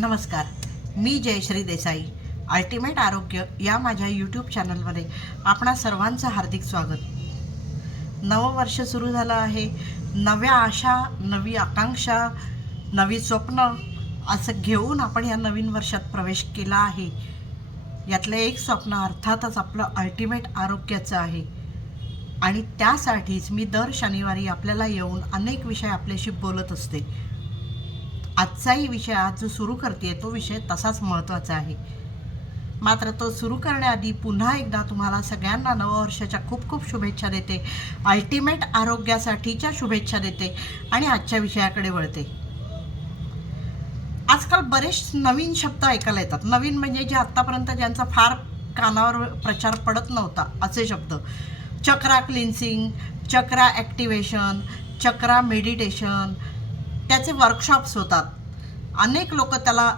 नमस्कार. मी जयश्री देसाई अल्टिमेट आरोग्य या माझ्या यूट्यूब चॅनलमध्ये आपणा सर्वांचं हार्दिक स्वागत. नवं वर्ष सुरू झालं आहे. नव्या आशा नवी आकांक्षा नवी स्वप्न असं घेऊन आपण या नवीन वर्षात प्रवेश केला आहे. यातलं एक स्वप्न अर्थातच आपलं अल्टिमेट आरोग्याचं आहे. आणि त्यासाठीच मी दर शनिवारी आपल्याला येऊन अनेक विषय आपल्याशी बोलत असते. आजचाही विषय आज जो सुरू करते तो विषय तसाच महत्त्वाचा आहे. मात्र तो सुरू करण्याआधी पुन्हा एकदा तुम्हाला सगळ्यांना नववर्षाच्या खूप खूप शुभेच्छा देते. अल्टिमेट आरोग्यासाठीच्या शुभेच्छा देते आणि आजच्या विषयाकडे वळते. आजकाल बरेच नवीन शब्द ऐकायला येतात. नवीन म्हणजे जे आत्तापर्यंत ज्यांचा फार कानावर प्रचार पडत नव्हता असे शब्द. Chakra cleansing chakra activation chakra meditation त्याचे वर्कशॉप्स होतात. अनेक लोक त्याला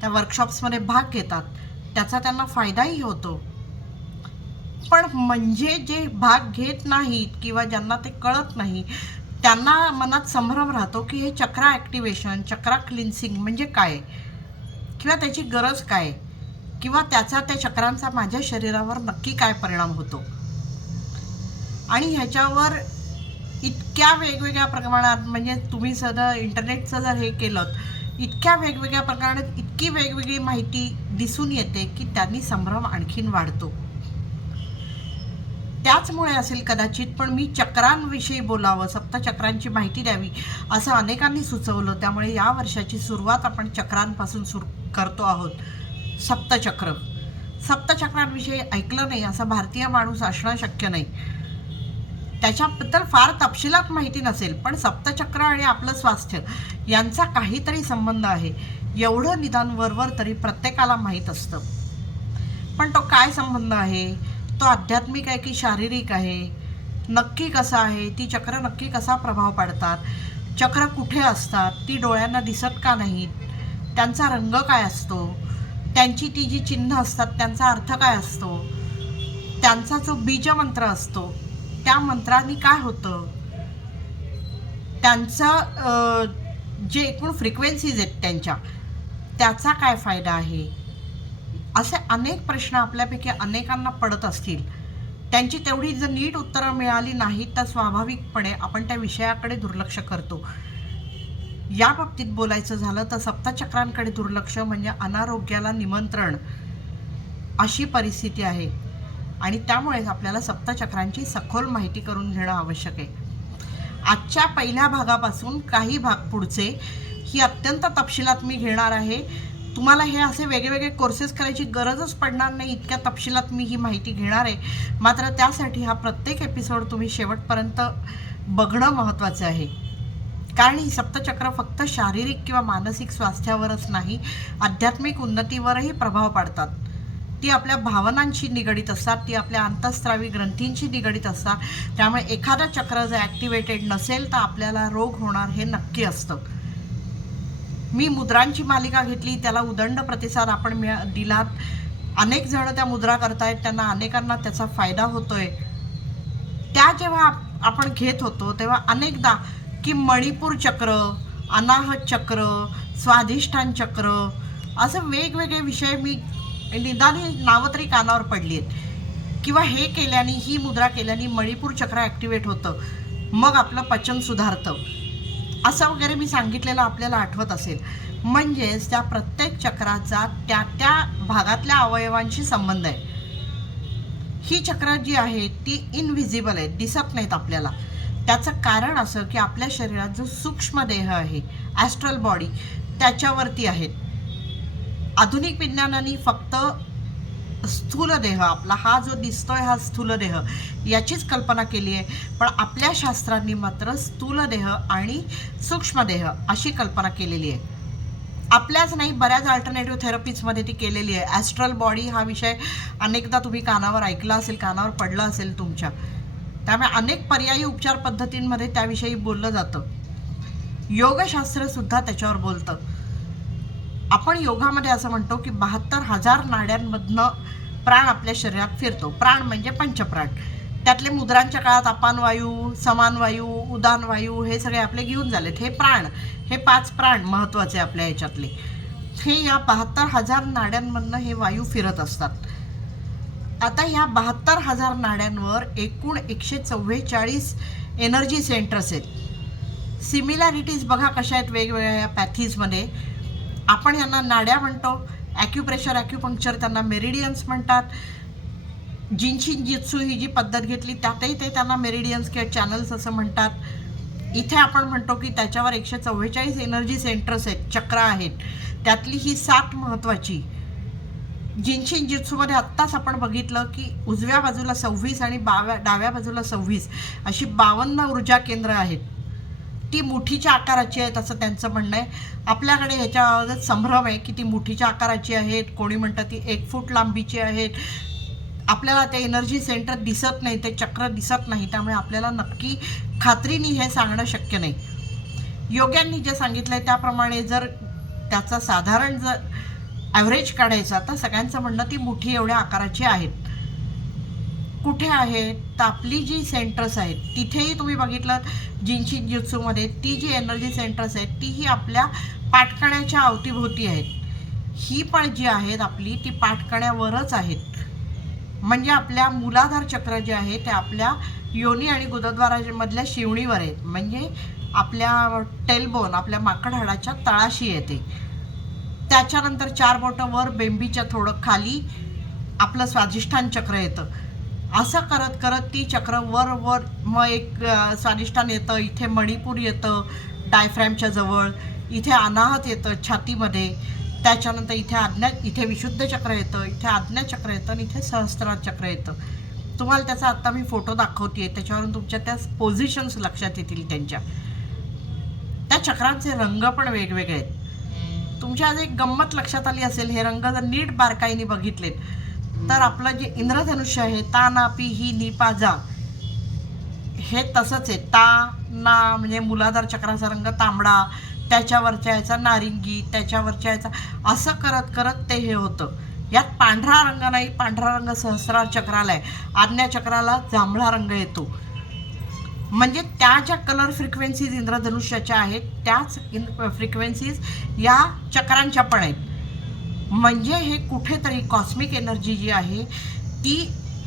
त्या वर्कशॉप्समध्ये भाग घेतात. त्याचा त्यांना फायदाही होतो. पण म्हणजे जे भाग घेत नाहीत किंवा ज्यांना ते कळत नाही त्यांना मनात संभ्रम राहतो की हे चक्रा ॲक्टिवेशन चक्रा क्लिन्सिंग म्हणजे काय? किंवा त्याची गरज काय? किंवा त्याचा त्या चक्रांचा माझ्या शरीरावर नक्की काय परिणाम होतो? आणि ह्याच्यावर इतक्या वेगवेगळ्या प्रमाणात म्हणजे तुम्ही सध्या इंटरनेटचं जर हे केलं इतक्या वेगवेगळ्या प्रकारात इतकी वेगवेगळी माहिती दिसून येते की त्यांनी संभ्रम आणखीन वाढतो. त्याचमुळे असेल कदाचित पण मी चक्रांविषयी बोलावं सप्तचक्रांची माहिती द्यावी असं अनेकांनी सुचवलं. त्यामुळे या वर्षाची सुरुवात आपण चक्रांपासून सुरू करतो आहोत. सप्तचक्र. सप्तचक्रांविषयी ऐकलं नाही असा भारतीय माणूस असणं शक्य नाही. त्याच्याबद्दल फार तपशिलात माहिती नसेल पण सप्तचक्र आणि आपलं स्वास्थ्य यांचा काहीतरी संबंध आहे. एवढं निदान वरवर तरी प्रत्येकाला माहीत असतं. पण तो काय संबंध आहे? तो आध्यात्मिक आहे की शारीरिक आहे? नक्की कसा आहे? ती चक्र नक्की कसा प्रभाव पाडतात? चक्र कुठे असतात? ती डोळ्यांना दिसत का नाहीत? त्यांचा रंग काय असतो? त्यांची ती जी चिन्ह असतात त्यांचा अर्थ काय असतो? त्यांचा जो बीजमंत्र असतो त्या मंत्रांनी काय होतं? त्यांचा जे एकूण फ्रिक्वेन्सीज आहेत त्यांच्या त्याचा काय फायदा आहे? असे अनेक प्रश्न आपल्यापैकी अनेकांना पडत असतील. त्यांची तेवढी जर नीट उत्तरं मिळाली नाहीत तर स्वाभाविकपणे आपण त्या विषयाकडे दुर्लक्ष करतो. या बाबतीत बोलायचं झालं तर सप्तचक्रांकडे दुर्लक्ष म्हणजे अनारोग्याला निमंत्रण अशी परिस्थिती आहे. आणि त्यामुळेच आपल्याला सप्तचक्रांची सखोल माहिती करून घेणं आवश्यक आहे. आजच्या पहिल्या भागापासून काही भाग पुढचे ही अत्यंत तपशिलात मी घेणार आहे. तुम्हाला हे असे वेगवेगळे कोर्सेस करायची गरजच पडणार नाही इतक्या तपशिलात मी ही माहिती घेणार आहे. मात्र त्यासाठी हा प्रत्येक एपिसोड तुम्ही शेवटपर्यंत बघणं महत्त्वाचं आहे. कारण ही सप्तचक्र फक्त शारीरिक किंवा मानसिक स्वास्थ्यावरच नाही आध्यात्मिक उन्नतीवरही प्रभाव पाडतात. ती आपल्या भावनांशी निगडीत असतात ती आपल्या अंतस्त्रावी ग्रंथींशी निगडीत असतात. त्यामुळे एखादं चक्र जर ॲक्टिवेटेड नसेल तर आपल्याला रोग होणार हे नक्की असतं. मी मुद्रांची मालिका घेतली त्याला उदंड प्रतिसाद आपण मिळा दिलात अनेक जण त्या मुद्रा करतायत त्यांना अनेकांना त्याचा फायदा होतोय. त्या जेव्हा आप- आपण घेत होतो तेव्हा अनेकदा की मणिपूर चक्र अनाहत चक्र स्वाधिष्ठान चक्र असं वेगवेगळे विषय मी निदान ही नावं तरी कानावर पडली आहेत किंवा हे केल्याने ही मुद्रा केल्याने मणिपूर चक्र ॲक्टिवेट होतं. मग आपलं पचन सुधारतं. असं वगैरे मी सांगितलेलं आपल्याला आठवत असेल. म्हणजेच त्या प्रत्येक चक्राचा त्या त्या भागातल्या अवयवांशी संबंध आहे. ही चक्र जी आहेत ती इनव्हिजिबल आहेत दिसत नाहीत आपल्याला. त्याचं कारण असं की आपल्या शरीरात जो सूक्ष्म देह आहे ॲस्ट्रल बॉडी त्याच्यावरती आहेत. आधुनिक विज्ञानाने फक्त स्थूल देह आपला हा जो दिसतोय हा स्थूल देह याचीच कल्पना केली आहे. पण आपल्या शास्त्रांनी मात्र स्थूल देह आणि सूक्ष्म देह अशी कल्पना केलेली आहे. आपल्याच नाही बऱ्याच अल्टरनेटिव्ह थेरपीजमध्ये ती केलेली आहे. ॲस्ट्रल बॉडी हा विषय अनेकदा तुम्ही कानावर ऐकला असेल कानावर पडला असेल तुमच्या. त्यामुळे अनेक पर्यायी उपचार पद्धतींमध्ये त्याविषयी बोललं जातं. योगशास्त्रसुद्धा त्याच्यावर बोलतं. आपण योगामध्ये असं म्हणतो की बहात्तर हजार नाड्यांमधनं प्राण आपल्या शरीरात फिरतो. प्राण म्हणजे पंचप्राण. त्यातले मुद्रांच्या काळात अपान वायू समान वायू उदान वायू हे सगळे आपले घेऊन झालेत. हे प्राण हे पाच प्राण महत्त्वाचे आपल्या ह्याच्यातले. हे या बहात्तर हजार नाड्यांमधनं हे वायू फिरत असतात. आता ह्या बहात्तर हजार नाड्यांवर एकूण एकशे चव्वेचाळीस एनर्जी सेंटर्स आहेत. सिमिलॅरिटीज बघा कशा आहेत वेगवेगळ्या या पॅथीजमध्ये आपण यांना नाड्या म्हणतो ॲक्युप्रेशर ॲक्युपंक्चर त्यांना मेरिडियन्स म्हणतात. जिन्शिन जित्सू ही जी पद्धत घेतली त्यातही ते त्यांना मेरिडियन्स किंवा चॅनल्स असं म्हणतात. इथे आपण म्हणतो की त्याच्यावर एकशे चव्वेचाळीस एनर्जी सेंटर्स आहेत चक्र आहेत. त्यातली ही सात महत्त्वाची जिन्शिन जित्सूमध्ये आत्ताच आपण बघितलं की उजव्या बाजूला सव्वीस आणि बाव्या डाव्या बाजूला सव्वीस अशी बावन्न ऊर्जा केंद्र आहेत. ती मुठीच्या आकाराची आहेत असं त्यांचं म्हणणं आहे. आपल्याकडे ह्याच्या संभ्रम आहे की ती मुठीच्या आकाराची आहेत कोणी म्हणतं ती एक फूट लांबीची आहेत. आपल्याला ते एनर्जी सेंटर दिसत नाही ते चक्र दिसत नाही त्यामुळे आपल्याला नक्की खात्रीने हे सांगणं शक्य नाही. योग्यांनी जे सांगितलं आहे त्याप्रमाणे जर त्याचा साधारण जर ॲव्हरेज काढायचा तर सगळ्यांचं म्हणणं ती मुठी एवढ्या आकाराची आहेत. कुठे आहेत तर आपली जी सेंटर्स आहेत तिथेही तुम्ही बघितलं जिन्शी जित्सूमध्ये ती जी एनर्जी सेंटर्स आहेत तीही आपल्या पाठकण्याच्या अवतीभोवती आहेत. ही पण जी आहेत आपली ती पाठकण्यावरच आहेत. म्हणजे आपल्या मूलाधार चक्र जे आहे ते आपल्या योनी आणि गुदद्वारामधल्या शिवणीवर आहेत. म्हणजे आपल्या टेलबोन आपल्या माकड हाडाच्या तळाशी येते. त्याच्यानंतर चार बोटं वर बेंबीच्या थोडं खाली आपलं स्वाधिष्ठान चक्र येतं. असं करत करत ती चक्र वर वर मग एक स्वादिष्ठान येतं इथे मणिपूर येतं डायफ्रॅमच्या जवळ इथे अनाहत येतं छातीमध्ये. त्याच्यानंतर इथे आज्ञा इथे विशुद्ध चक्र येतं इथे आज्ञा चक्र येतं आणि इथे सहस्त्रार चक्र येतं. तुम्हाला त्याचा आत्ता मी फोटो दाखवते त्याच्यावरून तुमच्या त्या पोझिशन्स लक्षात येतील त्यांच्या. त्या चक्रांचे रंग पण वेगवेगळे आहेत. तुमच्या आज एक गंमत लक्षात आली असेल हे रंग जर नीट बारकाईने बघितलेत तर आपलं जे इंद्रधनुष्य आहे ता ना पी ही नी पा जा हे तसंच आहे. ता ना म्हणजे मुलाधार चक्राचा रंग तांबडा त्याच्यावरच्या याचा नारिंगी त्याच्यावरच्या याचा असं करत करत ते हे होतं. यात पांढरा रंग नाही पांढरा रंग सहस्रार चक्राला आहे. आज्ञा चक्राला जांभळा रंग येतो. म्हणजे त्या ज्या कलर फ्रिक्वेन्सीज इंद्रधनुष्याच्या आहेत त्याच इन फ्रिक्वेन्सीज या चक्रांच्या पण आहेत. म्हणजे हे कुठेतरी कॉस्मिक एनर्जी जी आहे ती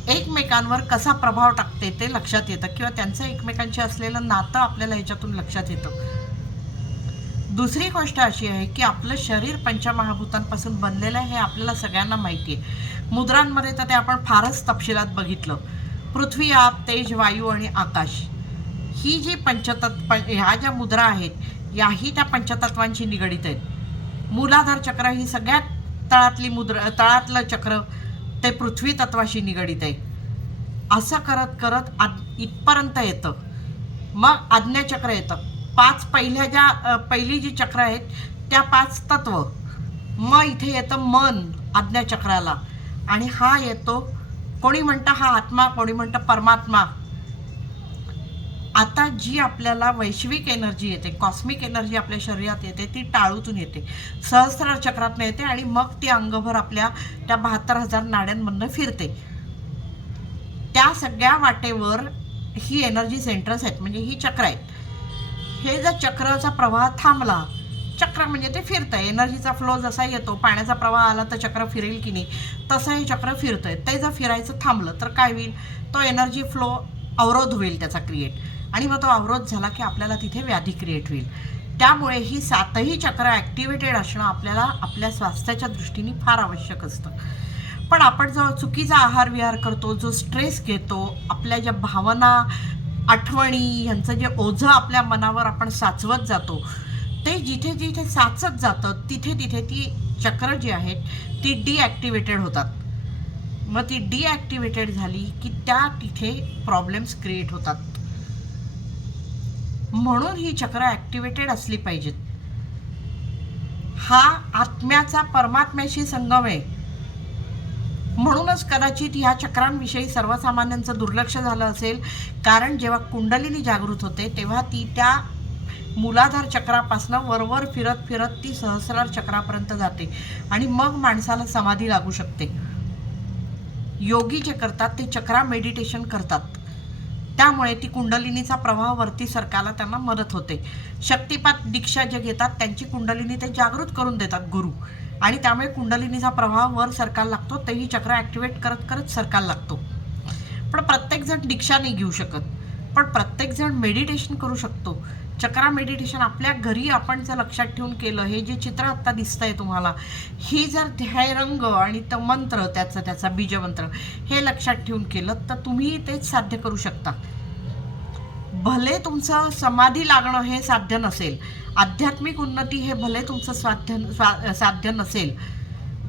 एकमेकांवर कसा प्रभाव टाकते ते लक्षात येतं किंवा त्यांचं एकमेकांशी असलेलं नातं आपल्याला ह्याच्यातून लक्षात येतं. दुसरी गोष्ट अशी आहे की आपलं शरीर पंचमहाभूतांपासून बनलेलं आहे हे आपल्याला सगळ्यांना माहिती आहे. मुद्रांमध्ये तर ते आपण फारच तपशिलात बघितलं. पृथ्वी आप तेज वायू आणि आकाश. ही जी पंचतत्व ह्या ज्या मुद्रा आहेत याही त्या पंचतत्वांशी निगडीत आहेत. मूलाधार चक्र ही सगळ्यात तळातली मुद्रा तळातलं चक्र ते पृथ्वी तत्वाशी निगडीत आहे. असं करत करत आद इथपर्यंत येतं. मग आज्ञाचक्र येतं. पाच पहिल्या ज्या पहिली जी चक्र आहेत त्या पाच तत्व. मग इथे येतं मन आज्ञाचक्राला आणि हा येतो कोणी म्हणतं हा आत्मा कोणी म्हणतं परमात्मा. आता जी आपल्याला वैश्विक एनर्जी येते कॉस्मिक एनर्जी आपल्या शरीरात येते ती टाळूतून येते. सहस्रार चक्रातनं येते आणि मग ती अंगभर आपल्या त्या बहात्तर हजार नाड्यांमधनं फिरते. त्या सगळ्या वाटेवर ही एनर्जी सेंटर्स आहेत म्हणजे ही चक्र आहेत. हे जर चक्राचा प्रवाह थांबला चक्र म्हणजे ते फिरतं आहे एनर्जीचा फ्लो जसा येतो पाण्याचा प्रवाह आला तर चक्र फिरेल की नाही तसं हे चक्र फिरतं आहे ते जर फिरायचं थांबलं तर काय होईल? तो एनर्जी फ्लो अवरोध होईल त्याचा क्रिएट आणि मग तो अवरोध झाला की आपल्याला तिथे व्याधी क्रिएट होईल. त्यामुळे ही सातही चक्र ॲक्टिवेटेड असणं आपल्याला आपल्या स्वास्थ्याच्या दृष्टीने फार आवश्यक असतं. पण आपण जो चुकीचा आहार विहार करतो जो स्ट्रेस घेतो आपल्या ज्या भावना आठवणी यांचं जे ओझं आपल्या मनावर आपण साचवत जातो ते जिथे जिथे साचत जातं तिथे तिथे ती चक्र जी आहेत ती डिॲक्टिवेटेड होतात. मग ती डिॲक्टिवेटेड झाली की त्या तिथे प्रॉब्लेम्स क्रिएट होतात. म्हणून ही चक्र ॲक्टिवेटेड असली पाहिजेत. हा आत्म्याचा परमात्म्याशी संगम आहे. म्हणूनच कदाचित ह्या चक्रांविषयी सर्वसामान्यांचं दुर्लक्ष झालं असेल. कारण जेव्हा कुंडलिनी जागृत होते तेव्हा ती त्या मूलाधार चक्रापासनं वरवर फिरत फिरत ती सहस्रार चक्रापर्यंत जाते आणि मग माणसाला समाधी लागू शकते. योगी जे करतात ते चक्रा मेडिटेशन करतात. त्यामुळे ती कुंडलिनीचा प्रवाह वरती सरकायला त्यांना मदत होते. शक्तिपात दीक्षा जे घेतात त्यांची कुंडलिनी ते जागृत करून देतात गुरु. आणि त्यामुळे कुंडलिनीचा प्रभाव वर सरकायला लागतो तेही चक्र ॲक्टिवेट करत करत सरकायला लागतो. पण प्रत्येकजण दीक्षा नाही घेऊ शकत. पण प्रत्येकजण मेडिटेशन करू शकतो. चक्रा मेडिटेशन आपल्या घरी आपण जर लक्षात ठेवून केलं हे जे चित्र आत्ता दिसतंय तुम्हाला हे जर ध्याय रंग आणि तो मंत्र त्याचा त्याचा बीजमंत्र हे लक्षात ठेवून केलं तर तुम्ही तेच साध्य करू शकता. भले तुमचं समाधी लागणं हे साध्य नसेल आध्यात्मिक उन्नती हे भले तुमचं स्वाध्य स्वा साध्य नसेल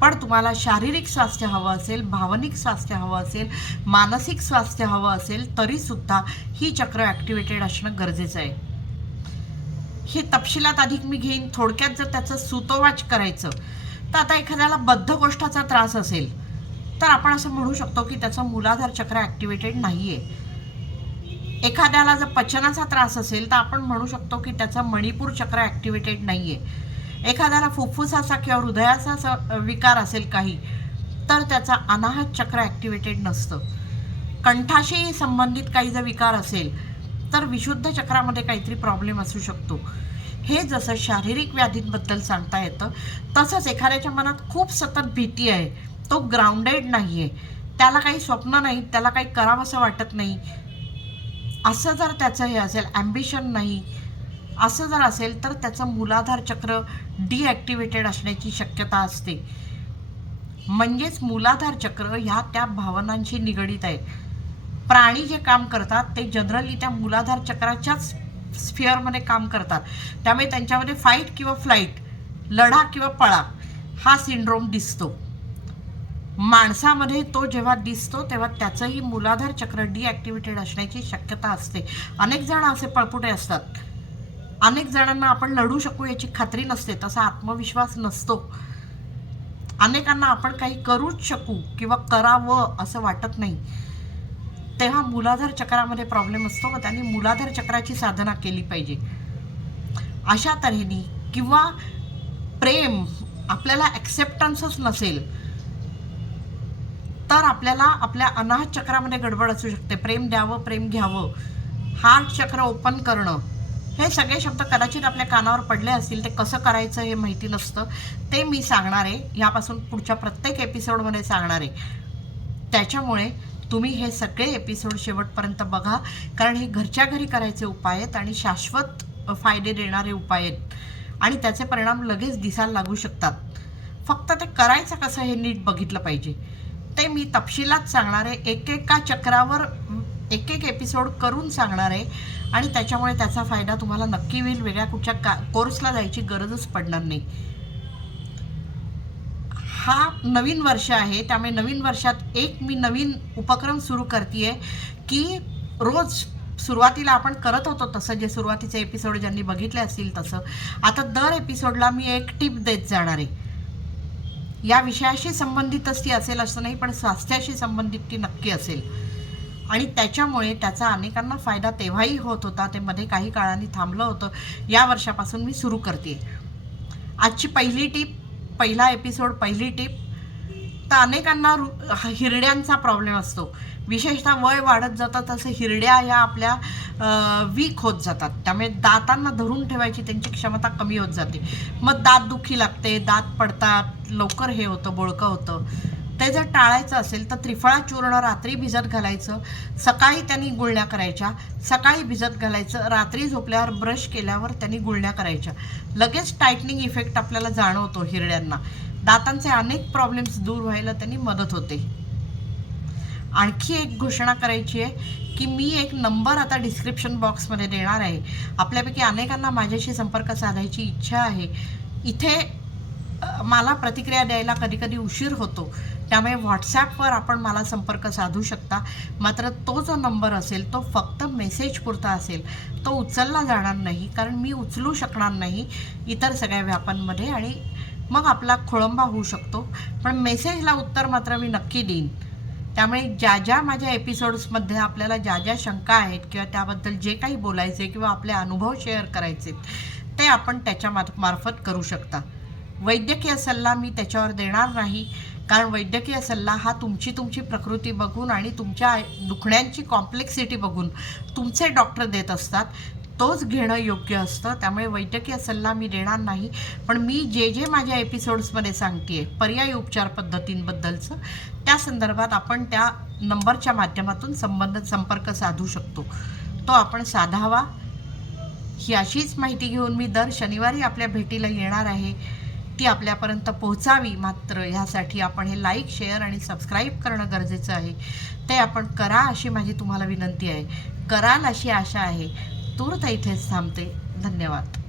पण तुम्हाला शारीरिक स्वास्थ्य हवं असेल भावनिक स्वास्थ्य हवं असेल मानसिक स्वास्थ्य हवं असेल तरीसुद्धा ही चक्र ॲक्टिवेटेड असणं गरजेचं आहे. हे तपशिलात अधिक मी घेईन. थोडक्यात जर त्याचं सुतोवाच करायचं तर आता एखाद्याला बद्धकोष्ठाचा त्रास असेल तर आपण असं म्हणू शकतो की त्याचं मूलाधार चक्र ॲक्टिवेटेड नाही आहे एखाद्याला जर पचनाचा त्रास असेल तर आपण म्हणू शकतो की त्याचा मणिपूर चक्र ॲक्टिवेटेड नाही आहे एखाद्याला फुफ्फुसाचा किंवा हृदयाचा स- विकार असेल काही तर त्याचा अनाहत चक्र ॲक्टिवेटेड नसतं. कंठाशी संबंधित काही जर विकार असेल तर विशुद्ध चक्रामध्ये काहीतरी प्रॉब्लेम असू शकतो. हे जसं शारीरिक व्याधींबद्दल सांगता येतं तसंच एखाद्याच्या मनात खूप सतत भीती आहे. तो ग्राउंडेड नाही आहे त्याला काही स्वप्न नाही त्याला काही करावंसं वाटत नाही. असं जर त्याचं हे असेल ॲम्बिशन नाही असं जर असेल तर त्याचं मूलाधार चक्र डिॲक्टिवेटेड असण्याची शक्यता असते. म्हणजेच मूलाधार चक्र ह्या त्या भावनांशी निगडीत आहे. प्राणी जे काम करतात ते जनरली त्या मूलाधार चक्राच्याच स्फिअरमध्ये काम करतात. त्यामुळे त्यांच्यामध्ये फाईट किंवा फ्लाईट लढा किंवा पळा हा सिंड्रोम दिसतो. माणसामध्ये तो जेव्हा दिसतो तेव्हा त्याचंही मूलाधार चक्र डिॲक्टिवेटेड असण्याची शक्यता असते. अनेक जण असे पळपुटे असतात. अनेक जणांना आपण लढू शकू याची खात्री नसते तसा आत्मविश्वास नसतो. अनेकांना आपण काही करूच शकू किंवा करावं असं वाटत नाही. तेव्हा मुलाधार चक्रामध्ये प्रॉब्लेम असतो व त्यांनी मुलाधार चक्राची साधना केली पाहिजे. अशा तऱ्हेने किंवा प्रेम आपल्याला ॲक्सेप्टन्सच नसेल तर आपल्याला आपल्या अनाहत चक्रामध्ये गडबड असू शकते. प्रेम द्यावं प्रेम घ्यावं हार्ट चक्र ओपन करणं हे सगळे शब्द कदाचित आपल्या कानावर पडले असतील ते कसं करायचं हे माहिती नसतं. ते मी सांगणार आहे ह्यापासून पुढच्या प्रत्येक एपिसोडमध्ये सांगणार. आहे त्याच्यामुळे तुम्ही हे सगळे एपिसोड शेवटपर्यंत बघा. कारण हे घरच्या घरी करायचे उपाय आहेत आणि शाश्वत फायदे देणारे उपाय आहेत. आणि त्याचे परिणाम लगेच दिसायला लागू शकतात. फक्त ते करायचं कसं हे नीट बघितलं पाहिजे. ते मी तपशिलात सांगणार आहे. एकेका चक्रावर एक एक एपिसोड करून सांगणार आहे. आणि त्याच्यामुळे त्याचा फायदा तुम्हाला नक्की होईल. वेगळ्या कुठच्या का कोर्सला जायची गरजच पडणार नाही. हा नवीन वर्ष आहे त्यामुळे नवीन वर्षात एक मी नवीन उपक्रम सुरू करते की रोज सुरुवातीला आपण करत होतो तसं जे सुरुवातीचे एपिसोड ज्यांनी बघितले असतील तसं. आता दर एपिसोडला मी एक टिप देत जाणार आहे. या विषयाशी संबंधितच ती असेल असं नाही पण स्वास्थ्याशी संबंधित ती नक्की असेल. आणि त्याच्यामुळे त्याचा अनेकांना फायदा तेव्हाही होत होता ते मध्ये काही काळाने थांबलं होतं. या वर्षापासून मी सुरू करते आजची पहिली टीप पहिला एपिसोड पहिली टीप. तर अनेकांना रु- हिरड्यांचा प्रॉब्लेम असतो. विशेषतः वय वाढत जातात तसं हिरड्या ह्या आपल्या वीक होत जातात. त्यामुळे दातांना धरून ठेवायची त्यांची क्षमता कमी होत जाते. मग दात दुखी लागते दात पडतात लवकर हे होतं बोळकं होतं. ते जर टाळायचं असेल तर त्रिफळा चूर्ण रात्री भिजत घालायचं सकाळी त्यांनी गुळण्या करायच्या सकाळी भिजत घालायचं रात्री झोपल्यावर ब्रश केल्यावर त्यांनी गुळण्या करायच्या. लगेच टायटनिंग इफेक्ट आपल्याला जाणवतो हिरड्यांना दातांचे अनेक प्रॉब्लेम्स दूर व्हायला त्यांनी मदत होते. आणखी एक घोषणा करायची आहे की मी एक नंबर आता डिस्क्रिप्शन बॉक्समध्ये देणार आहे. आपल्यापैकी अनेकांना माझ्याशी संपर्क साधायची इच्छा आहे. इथे मला प्रतिक्रिया द्यायला कधी कधी उशीर होतो. त्यामुळे व्हॉट्सॲपवर आपण मला संपर्क साधू शकता. मात्र तो जो नंबर असेल तो फक्त मेसेज पुरता असेल तो उचलला जाणार नाही. कारण मी उचलू शकणार नाही इतर सगळ्या व्यापांमध्ये आणि मग आपला खोळंबा होऊ शकतो. पण मेसेजला उत्तर मात्र मी नक्की देईन. त्यामुळे ज्या ज्या माझ्या एपिसोड्समध्ये आपल्याला ज्या ज्या शंका आहेत किंवा त्याबद्दल जे काही बोलायचे किंवा आपले अनुभव शेअर करायचे ते आपण त्याच्या मार्फत करू शकता. वैद्यकीय सल्ला मी त्याच्यावर देणार नाही. कारण वैद्यकीय सल्ला हा तुमची तुमची प्रकृती बघून आणि तुमच्या दुखण्यांची कॉम्प्लेक्सिटी बघून तुमचे डॉक्टर देत असतात. तोच घेणं योग्य असतं. त्यामुळे वैद्यकीय सल्ला मी देणार नाही. पण मी जे जे माझ्या एपिसोड्समध्ये सांगते पर्यायी उपचार पद्धतींबद्दलचं त्या संदर्भात आपण त्या नंबरच्या माध्यमातून संबंध संपर्क साधू शकतो. तो आपण साधावा. ही अशीच माहिती घेऊन मी दर शनिवारी आपल्या भेटीला येणार आहे. ती आपल्यापर्यंत पोहोचावी मात्र. ह्यासाठी आपण हे लाईक शेअर आणि सबस्क्राईब करणं गरजेचं आहे. ते आपण करा अशी माझी तुम्हाला विनंती आहे. कराल अशी आशा आहे. तूर्त इथेच थांबते. धन्यवाद.